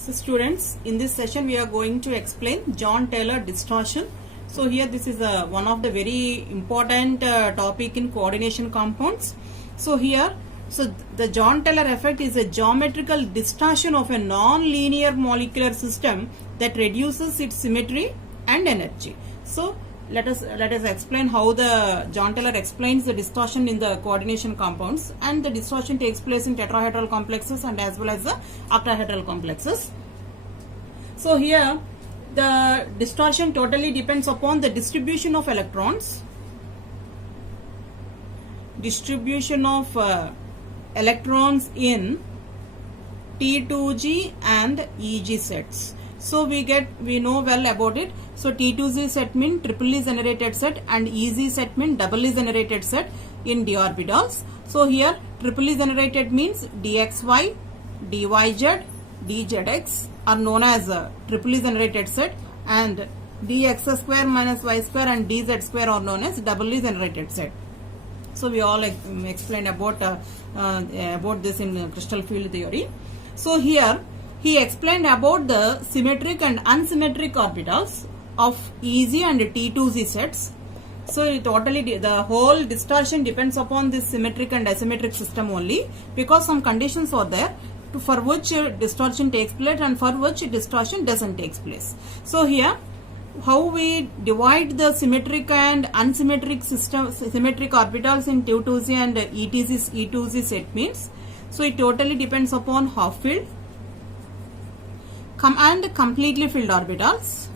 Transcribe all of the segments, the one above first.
So students, in this session we are going to explain JAHN-TELLER distortion. So here this is one of the very important topic in coordination compounds. So the JAHN-TELLER effect is a geometrical distortion of a non-linear molecular system that reduces its symmetry and energy. So let us explain how the JAHN-TELLER explains the distortion in the coordination compounds, and the distortion takes place in tetrahedral complexes and as well as the octahedral complexes. So here the distortion totally depends upon the distribution of electrons, in T2G and EG sets. So we know well about it. So T2Z set means triple generated set and EZ set means double generated set in d orbitals. So here triple generated means dxy, dyz, dzx are known as a triple generated set, and dx square minus y square and dz square are known as double generated set. So we all explained about this in crystal field theory. So here he explained about the symmetric and unsymmetric orbitals of EZ and T2Z sets. So the whole distortion depends upon this symmetric and asymmetric system only, because some conditions are there for which distortion takes place and for which distortion doesn't take place. So here how we divide the symmetric and unsymmetric system, symmetric orbitals in T2Z and E2Z set means, so it totally depends upon half filled and completely filled orbitals,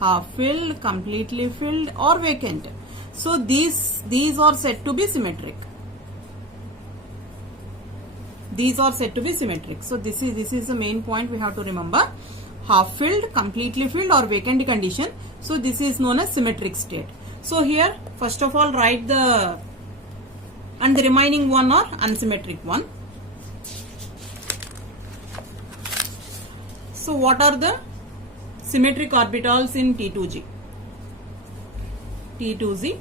half filled, completely filled or vacant. So these are said to be symmetric. These are said to be symmetric. So this is the main point we have to remember. Half filled, completely filled or vacant condition. So this is known as symmetric state. So here first of all write the remaining one or unsymmetric one. So what are the symmetric orbitals in T2G? T2Z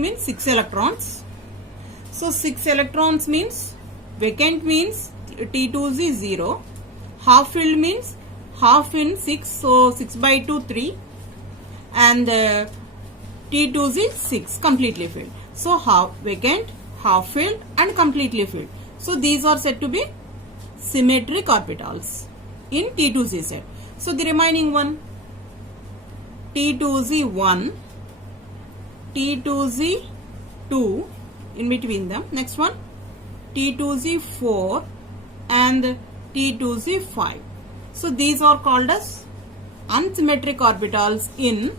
means 6 electrons. So 6 electrons means vacant means T2Z 0. Half filled means half in 6, so 6 by 2 3, and T2Z 6 completely filled. So half vacant, half filled and completely filled. So these are said to be symmetric orbitals in T2Z set. So the remaining one, T2Z 1, T2Z 2 in between them. Next one, T2Z 4 and T2Z 5. So these are called as unsymmetric orbitals in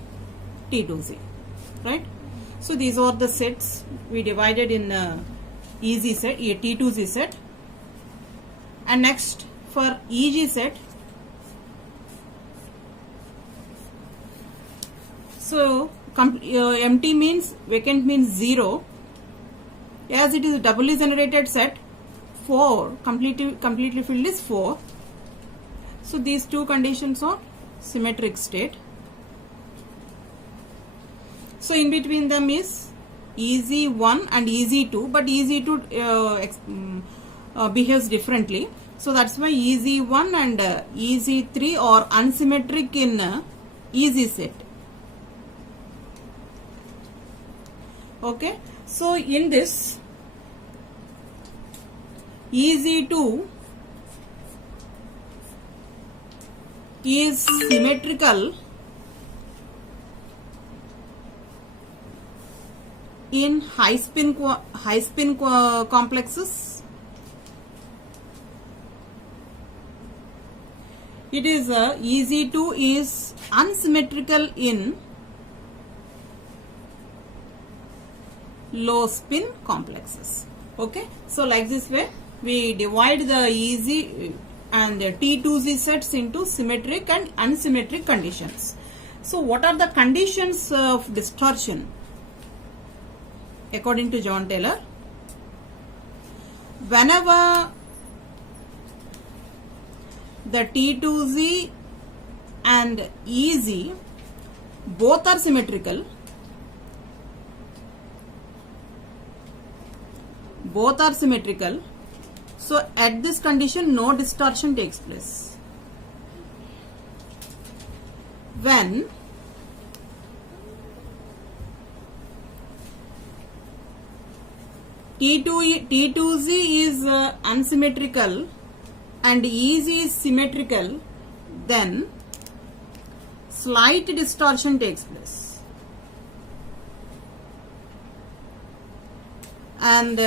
T2Z, right? So these are the sets we divided in EZ set, T2Z set. And next for EG set, so empty means vacant means 0, as it is a doubly generated set. 4 completely filled is 4. So these two conditions are symmetric state. So in between them is EZ1 and EZ2, but EZ2 behaves differently. So that's why EZ1 and EZ3 are unsymmetric in EZ set. Okay, so in this EZ2 is symmetrical in high spin complexes. It is EZ2 is unsymmetrical in low spin complexes. Okay, so like this way we divide the EZ and the T2Z sets into symmetric and unsymmetric conditions. So what are the conditions of distortion according to JAHN-TELLER? Whenever the T2Z and EZ both are symmetrical, both are symmetrical, So at this condition no distortion takes place. When T2Z is unsymmetrical and EZ is symmetrical, then slight distortion takes place. And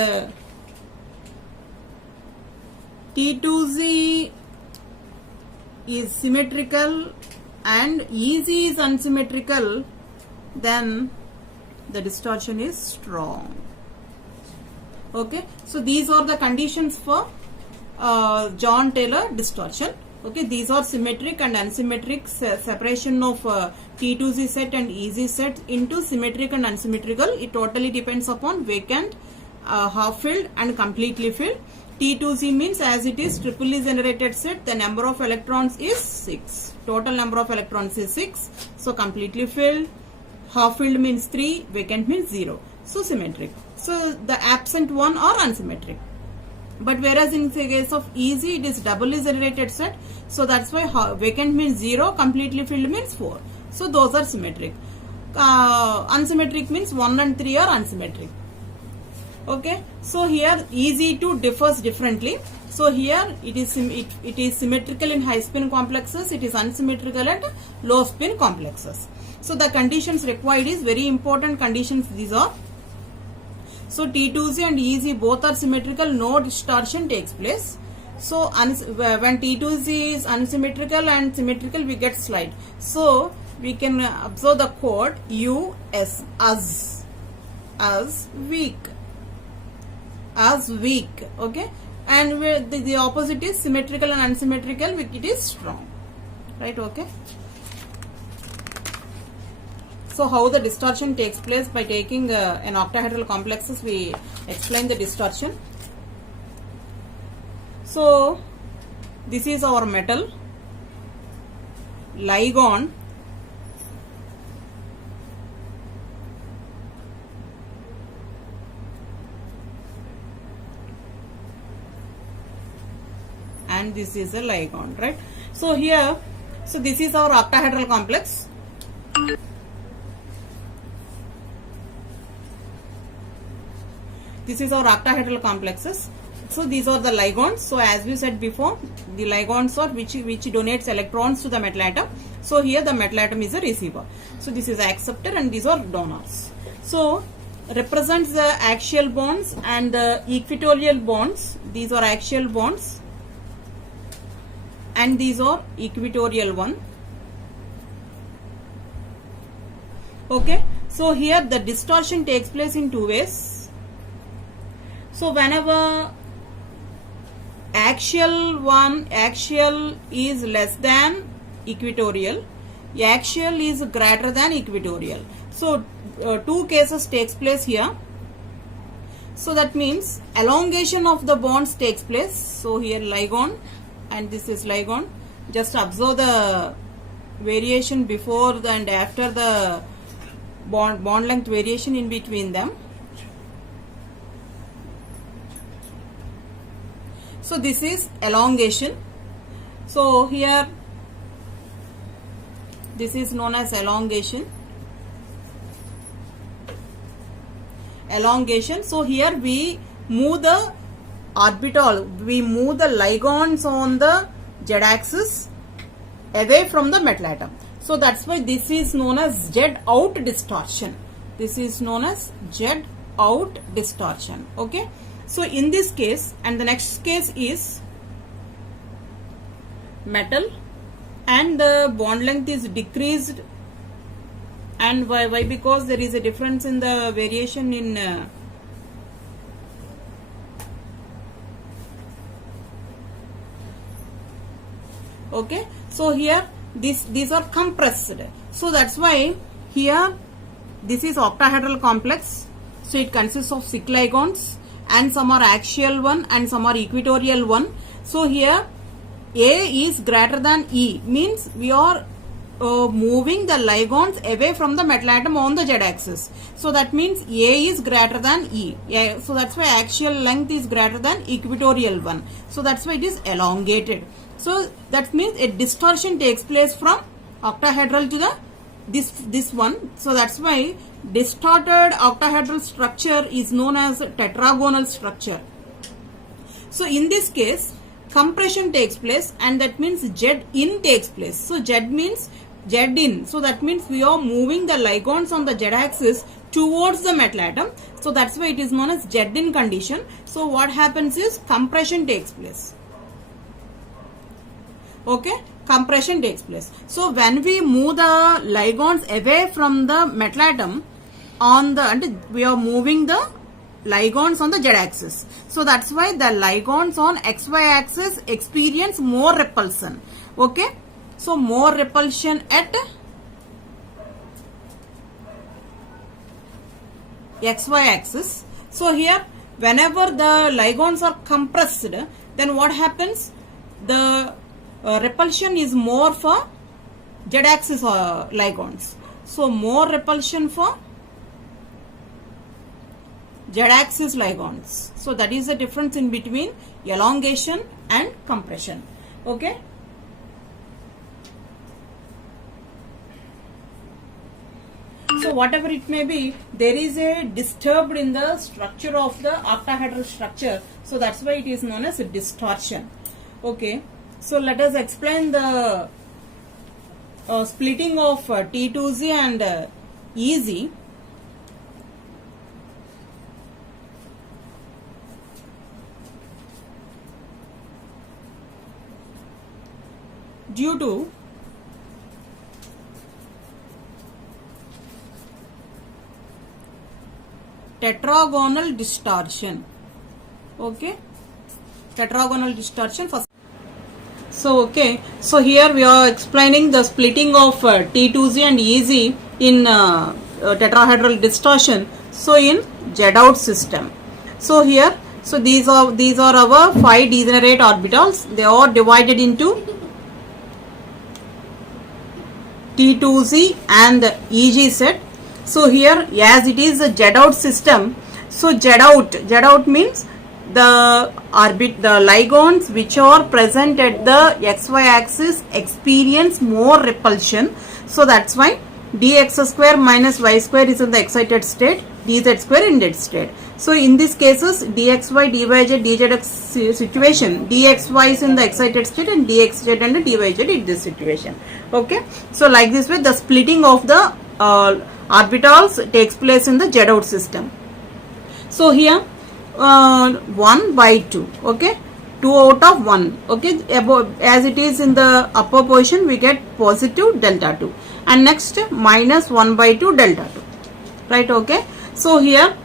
T2Z is symmetrical and EZ is unsymmetrical, then the distortion is strong. Okay, so these are the conditions for JAHN-TELLER distortion. Okay, these are symmetric and unsymmetric separation of T2Z set and EZ set into symmetric and unsymmetrical. It totally depends upon vacant, half filled and completely filled. T2Z means as it is triply generated set, the number of electrons is 6. Total number of electrons is 6. So completely filled, half filled means 3, vacant means 0. So symmetric. So the absent one are unsymmetric. But whereas in the case of EZ it is doubly generated set, so that's why vacant means 0, completely filled means 4. So those are symmetric. Unsymmetric means 1 and 3 are unsymmetric. Okay, so here EZ2 differs differently. So here it is symmetrical in high spin complexes, it is unsymmetrical at low spin complexes. So the conditions required is very important conditions these are. So T2Z and EZ both are symmetrical, no distortion takes place. So when T2Z is unsymmetrical and symmetrical, we get slight. So we can observe the code US as weak. As weak, okay, and where the opposite is symmetrical and unsymmetrical, it is strong, right? Okay. So how the distortion takes place by taking an octahedral complexes, we explain the distortion. So this is our metal ligon. And this is a ligon, right? So here, so this is our octahedral complex. This is our octahedral complexes. So these are the ligons. So as we said before, the ligons are which donates electrons to the metal atom. So here the metal atom is a receiver. So this is acceptor and these are donors. So represents the axial bonds and the equatorial bonds. These are axial bonds and these are equatorial one. Okay, so here the distortion takes place in two ways. So whenever axial is less than equatorial, axial is greater than equatorial. So two cases takes place here. So that means elongation of the bonds takes place. So here ligon and this is ligon. Just observe the variation before and after the bond length variation in between them. So this is elongation. So here this is known as elongation. So here we move the orbital, we move the ligons on the z-axis away from the metal atom. So that's why this is known as Z-out distortion. This is known as Z-out distortion. Okay. So in this case, and the next case is metal and the bond length is decreased. And why? Because there is a difference in the variation in okay. So here these are compressed. So that's why here this is octahedral complex. So it consists of 6 ligons and some are axial one and some are equatorial one. So here A is greater than E means we are moving the ligands away from the metal atom on the Z axis. So that means A is greater than E. So that's why axial length is greater than equatorial one. So that's why it is elongated. So that means a distortion takes place from octahedral to the this one. So that's why distorted octahedral structure is known as tetragonal structure. So in this case, compression takes place, and that means Z in takes place. So Z means Z in. So that means we are moving the ligands on the Z axis towards the metal atom. So that's why it is known as Z in condition. So what happens is compression takes place. Okay, compression takes place. So when we move the ligands away from the metal atom on the, and we are moving the ligands on the Z axis. So that's why the ligands on XY axis experience more repulsion. Okay, so more repulsion at XY axis. So here whenever the ligands are compressed, then what happens? The repulsion is more for Z axis ligands. So more repulsion for Z axis ligands. So that is the difference in between elongation and compression. Okay. So whatever it may be, there is a disturbed in the structure of the octahedral structure. So that's why it is known as a distortion. Okay. So let us explain the splitting of T2Z and EZ. Due to tetragonal distortion. Okay, tetragonal distortion first. So okay, so here we are explaining the splitting of T2Z and EZ in tetrahedral distortion. So in Z out system. So here, so these are our 5 degenerate orbitals. They are divided into T2Z and EG set. So here, as it is a Z out system, so Z out means the ligands which are present at the XY axis experience more repulsion. So that's why dx square minus y square is in the excited state, dz square in dead state. So in these cases, dxy, dyz, dzx situation, dxy is in the excited state and dxz and dyz in this situation. Okay. So like this way, the splitting of the orbitals takes place in the Z out system. So here 1 by 2. Okay. 2 out of 1. Okay. Above, as it is in the upper portion, we get positive delta 2. And next minus 1 by 2 delta 2. Right. Okay. So here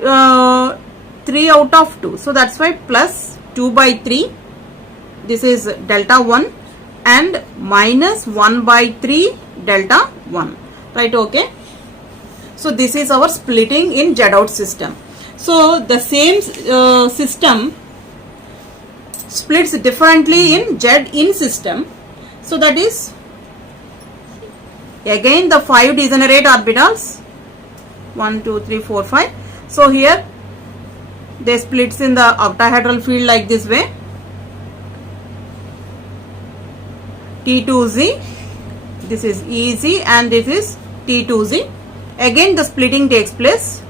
3 out of 2. So that's why plus 2 by 3. This is delta 1 and minus 1 by 3 delta 1. Right. Okay. So this is our splitting in Z out system. So the same system splits differently in Z in system. So that is again the 5 degenerate orbitals 1, 2, 3, 4, 5. So here they splits in the octahedral field like this way. T2Z, this is EZ and this is T2Z. Again the splitting takes place.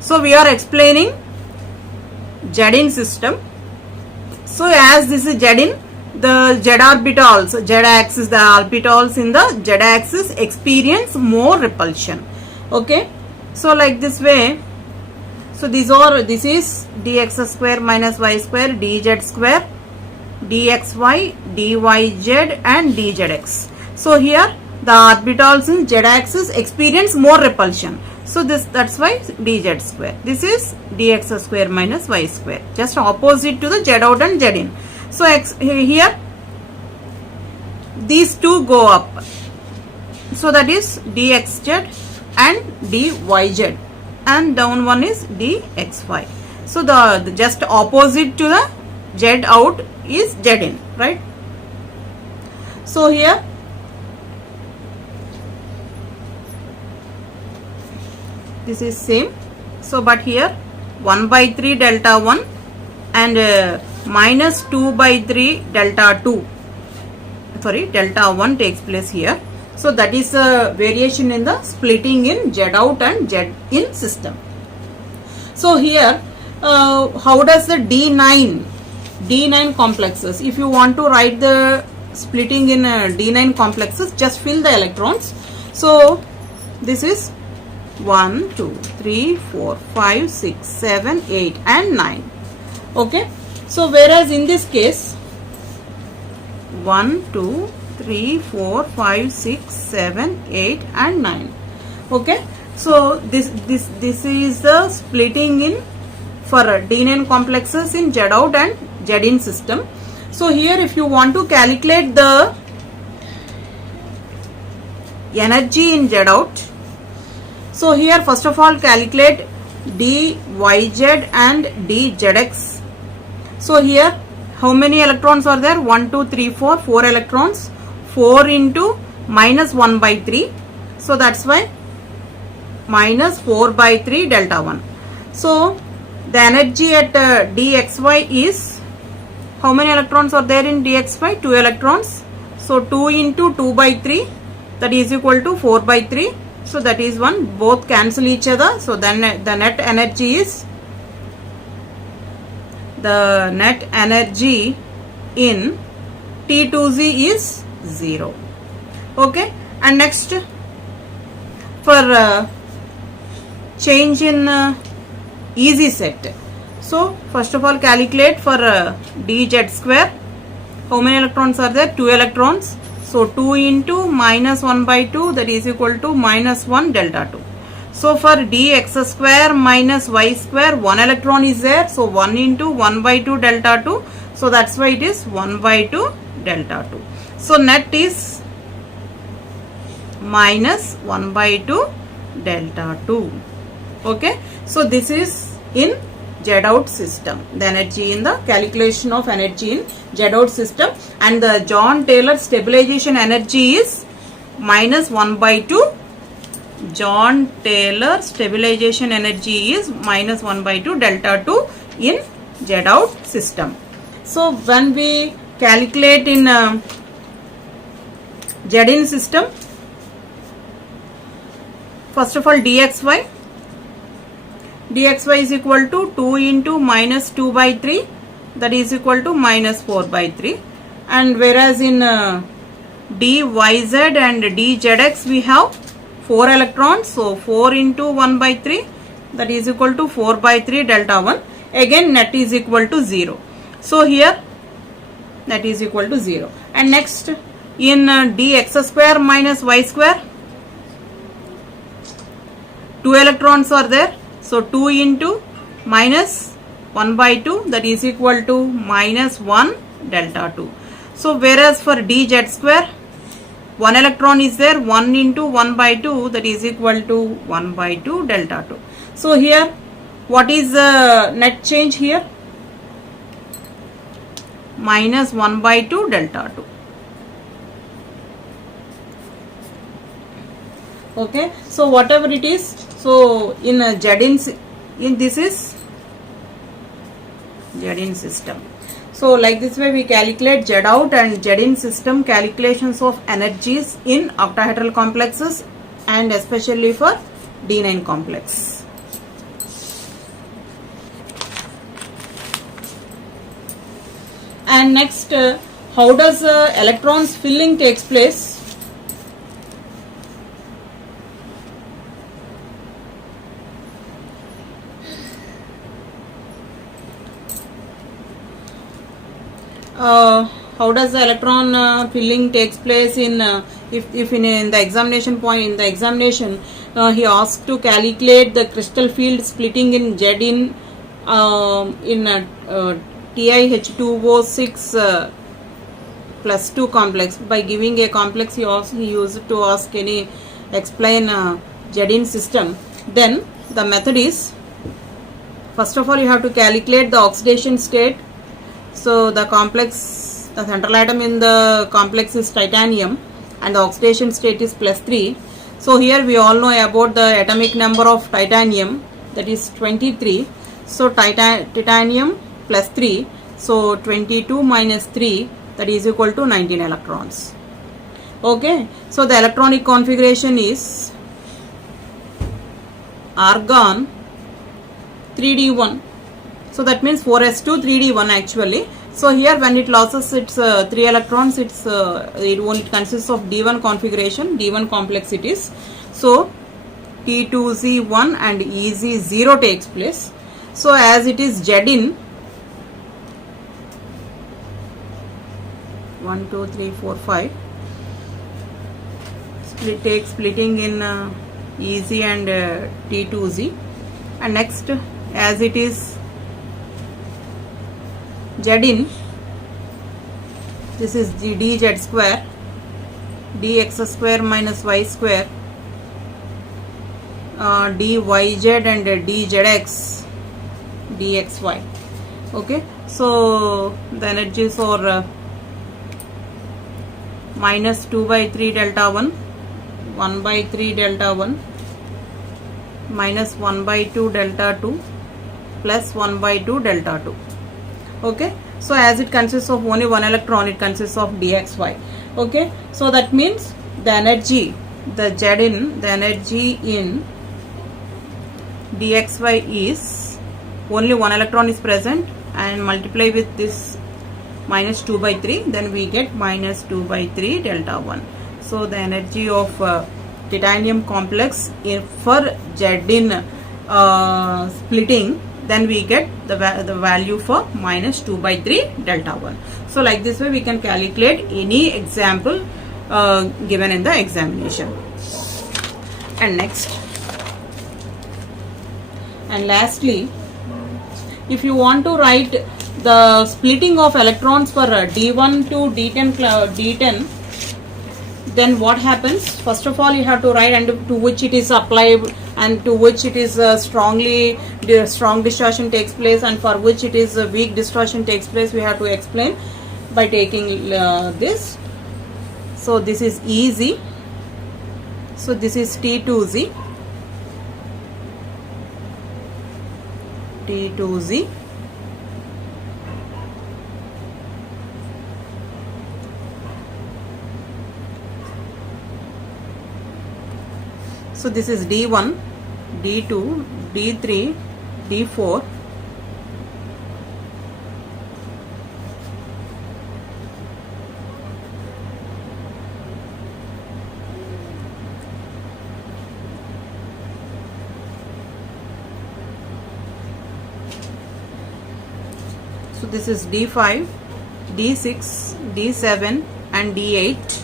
So we are explaining Z-in system. So as this is Z-in, the Z orbitals, Z axis, the orbitals in the Z axis experience more repulsion. Okay. So like this way, so this is dx square minus y square, dz square, dxy, dyz and dzx. So here the orbitals in Z axis experience more repulsion. So that's why dz square. This is dx square minus y square, just opposite to the Z out and Z in. So here these two go up. So that is dxz and dyz, and down one is dxy. So the just opposite to the Z out is Z in, right? So here this is same. So but here 1 by 3 delta 1 and minus 2 by 3 delta 2, sorry, delta 1 takes place here. So that is a variation in the splitting in Z out and Z in system. So here how does the D9 complexes, if you want to write the splitting in D9 complexes, just fill the electrons. So this is 1, 2, 3, 4, 5, 6, 7, 8 and 9. Okay. So whereas in this case 1, 2, 3, 4, 5, 6, 7, 8 and 9. Okay. So this is the splitting in for D9 complexes in Z out and Z in system. So here if you want to calculate the energy in Z out, so here first of all calculate dyz and dzx. So here how many electrons are there? 1, 2, 3, 4, 4 electrons. 4 into minus 1 by 3. So that's why minus 4 by 3 delta 1. So the energy at dxy is, how many electrons are there in dxy? 2 electrons. So 2 into 2 by 3, that is equal to 4 by 3. So that is 1. Both cancel each other. So then the net energy is, the net energy in T2z is 0. Okay. And next for change in easy set. So first of all calculate for dz square. How many electrons are there? 2 electrons. So 2 into minus 1 by 2, that is equal to minus 1 delta 2. So for dx square minus y square, 1 electron is there. So 1 into 1 by 2 delta 2. So that's why it is 1 by 2 delta 2. So net is minus 1 by 2 delta 2. Okay. So this is in Z out system, the energy in the calculation of energy in Z out system, and the JAHN-TELLER stabilization energy is minus 1 by 2. JAHN-TELLER stabilization energy is minus 1 by 2 delta 2 in Z out system. So when we calculate in Z in system, first of all dxy is equal to 2 into minus 2 by 3, that is equal to minus 4 by 3. And whereas in dyz and dzx we have 4 electrons. So 4 into 1 by 3, that is equal to 4 by 3 delta 1. Again net is equal to 0. So here net is equal to 0. And next in dx square minus y square, 2 electrons are there. So 2 into minus 1 by 2, that is equal to minus 1 delta 2. So whereas for dz square, 1 electron is there. 1 into 1 by 2, that is equal to 1 by 2 delta 2. So here what is the net change here? Minus 1 by 2 delta 2. Okay. So whatever it is, so in Z in this is Z in system. So like this way we calculate Z out and Z in system calculations of energies in octahedral complexes and especially for D9 complex. And next how does electrons filling takes place? How does the electron filling takes place in if in the examination point, in the examination he asked to calculate the crystal field splitting in Z in TiH2O6 plus 2 complex. By giving a complex he used to ask any explain Z in system. Then the method is, first of all you have to calculate the oxidation state. So the complex The central atom in the complex is titanium and the oxidation state is +3. So here we all know about the atomic number of titanium, that is 23. So titanium +3, so 22 minus 3, that is equal to 19 electrons. Okay, so the electronic configuration is argon 3d1. So that means 4s2 3d1 actually. So here when it loses its 3 electrons, it only consists of d1 configuration, d1 complex it is. So T2Z1 and EZ0 takes place. So as it is Zn, 1 2 3 4 5, splitting in EZ and T2Z, and next as it is Zn, this is dz square, dx square minus y square, dyz and dzx, dxy. Okay, so the energies are minus 2 by 3 delta 1, 1 by 3 delta 1, minus 1 by 2 delta 2, plus 1 by 2 delta 2. Okay, so as it consists of only one electron, it consists of dxy. Okay, so that means the energy, the Zn, the energy in dxy is only one electron is present, and multiply with this minus 2 by 3, then we get minus 2 by 3 delta 1. So the energy of titanium complex for Zn splitting, then we get the value for minus 2 by 3 delta 1. So like this way we can calculate any example given in the examination. And next, and lastly, if you want to write the splitting of electrons for D1 to D10, then what happens? First of all, you have to write and to which it is applied, and to which it is strong distortion takes place, and for which it is weak distortion takes place. We have to explain by taking this. So this is EZ. So this is T2Z. T2Z. So this is D1, D2, D3, D4. So this is D5, D6, D7 and D8.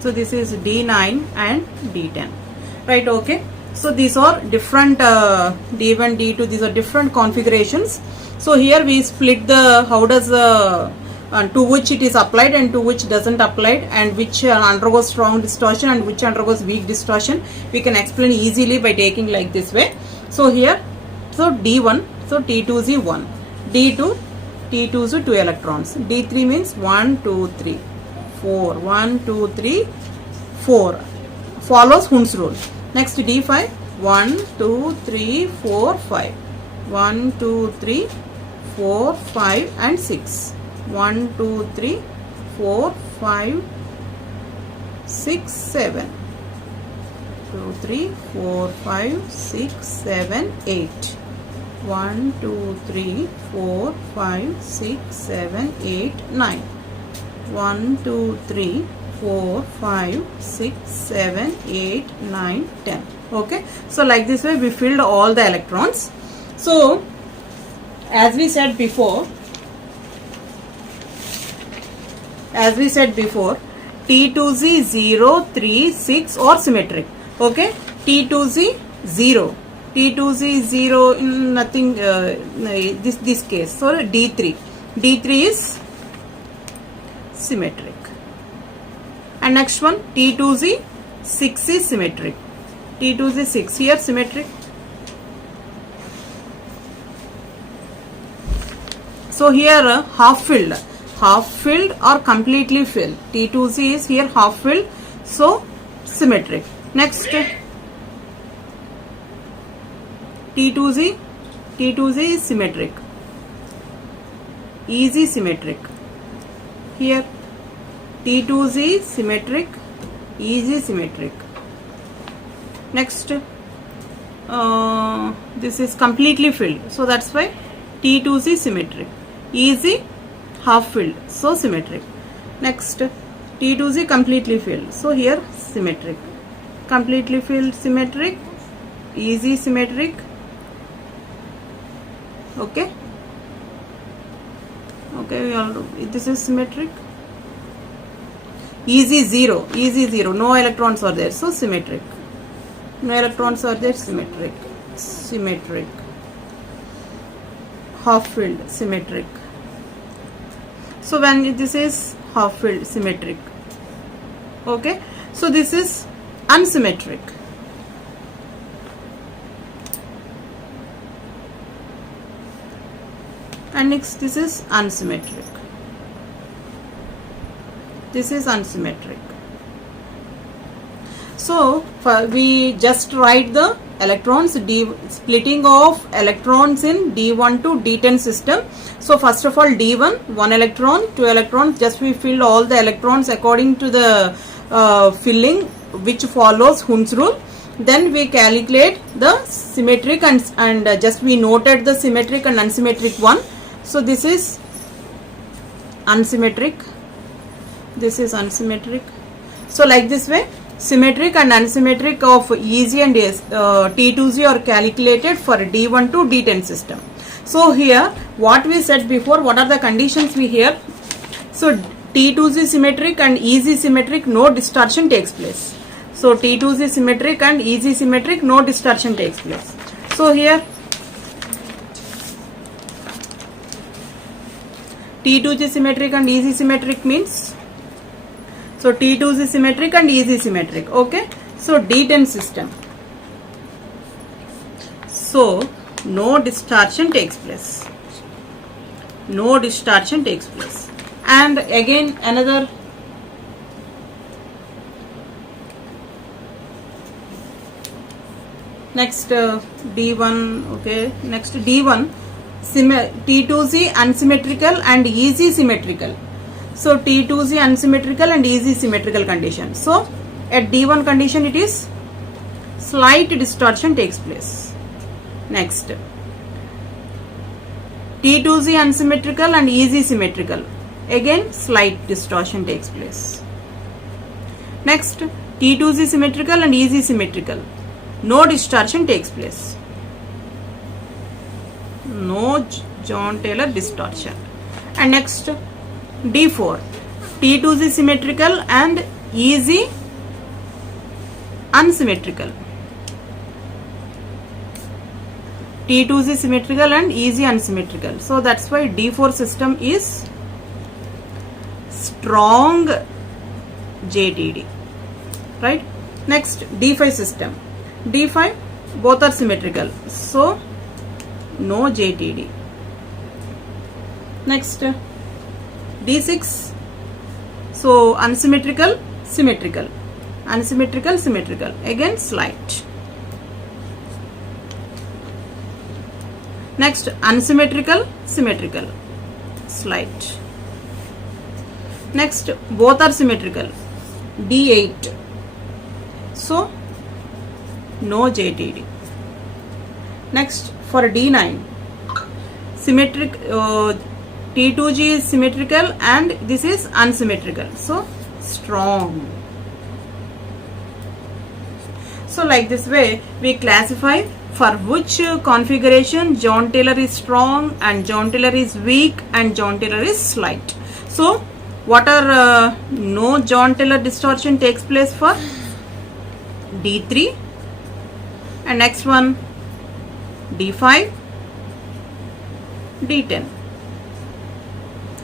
So this is D9 and D10, right? Okay, so these are different D1, D2, these are different configurations. So here we split the how does to which it is applied and to which doesn't applied, and which undergoes strong distortion and which undergoes weak distortion. We can explain easily by taking like this way. So here, so D1, so T2Z 1, D2, T2Z 2 electrons, D3 means 1 2 3 4, 1 2 3 4, follows Hund's rule. Next D5, 1 2 3 4 5, 1 2 3 4 5 and 6, 1 2 3 4 5 6 7, 2 3 4 5 6 7 8, 1 2 3 4 5 6 7 8 9, 1 2 3 4 5 6 7 8 9 10. Okay, so like this way we filled all the electrons. So as we said before, T2Z 0 3 6 or symmetric. Okay, T2Z 0, T2Z 0 nothing, this case. So D3 is symmetric. And next one, T2Z 6 is symmetric. T2Z 6, here symmetric. So here half filled or completely filled. T2Z is here half filled, so symmetric. Next T2Z is symmetric, easy symmetric. Here T2Z symmetric, easy symmetric. Next this is completely filled, so that's why T2Z symmetric, easy half filled, so symmetric. Next T2Z completely filled, so here symmetric, completely filled symmetric, easy symmetric. Okay, this is symmetric. Easy zero, no electrons are there, so symmetric. No electrons are there, symmetric. Half filled, symmetric. So when this is half filled, symmetric. Okay, so this is unsymmetric. And next, this is unsymmetric. This is unsymmetric. So we just write the electrons, splitting of electrons in D1 to D10 system. So first of all, D1, 1 electron, 2 electrons, just we fill all the electrons according to the filling which follows Hund's rule. Then we calculate the symmetric and just we noted the symmetric and unsymmetric one. So this is unsymmetric, this is unsymmetric. So like this way, symmetric and unsymmetric of easy and T2Z are calculated for D1 to D10 system. So here what we said before, what are the conditions we here? So T2Z symmetric and easy symmetric, no distortion takes place. So T2Z symmetric and easy symmetric, no distortion takes place. So here T2Z symmetric and easy symmetric means, so T2Z symmetric and easy symmetric. Okay, so D10 system, so no distortion takes place, no distortion takes place. And again another next D1. Okay, next D1, T2Z unsymmetrical and easy symmetrical. So T2Z unsymmetrical and easy symmetrical condition. So at D1 condition it is slight distortion takes place. Next T2Z unsymmetrical and easy symmetrical, again slight distortion takes place. Next T2Z symmetrical and easy symmetrical, no distortion takes place, no JAHN-TELLER distortion. And next D4, T2Z symmetrical and easy unsymmetrical, T2Z symmetrical and easy unsymmetrical. So that's why D4 system is strong JTD, right? Next D5 system, D5 both are symmetrical, so no JTD. Next D6, so unsymmetrical, symmetrical, unsymmetrical, symmetrical, again slight. Next unsymmetrical, symmetrical, slight. Next both are symmetrical, D8, so no JTD. Next for D9, symmetric, T2G is symmetrical and this is unsymmetrical, so strong. So like this way we classify for which configuration JAHN-TELLER is strong and JAHN-TELLER is weak and JAHN-TELLER is slight. So what are no JAHN-TELLER distortion takes place for? D3, and next one D5, D10.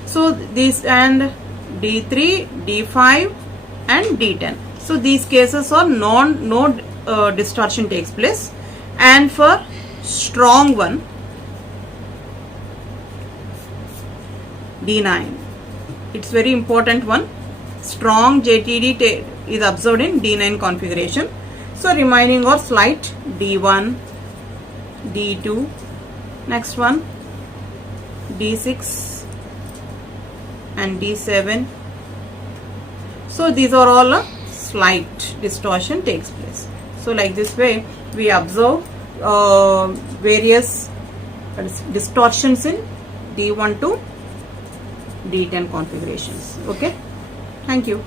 So this and D3, D5 and D10. So these cases are no distortion takes place. And for strong one, D9. It's very important one. Strong JTD is observed in D9 configuration. So remaining are slight D1, D2, next one D6 and D7. So these are all a slight distortion takes place. So like this way we observe various distortions in D1 to D10 configurations. Okay, thank you.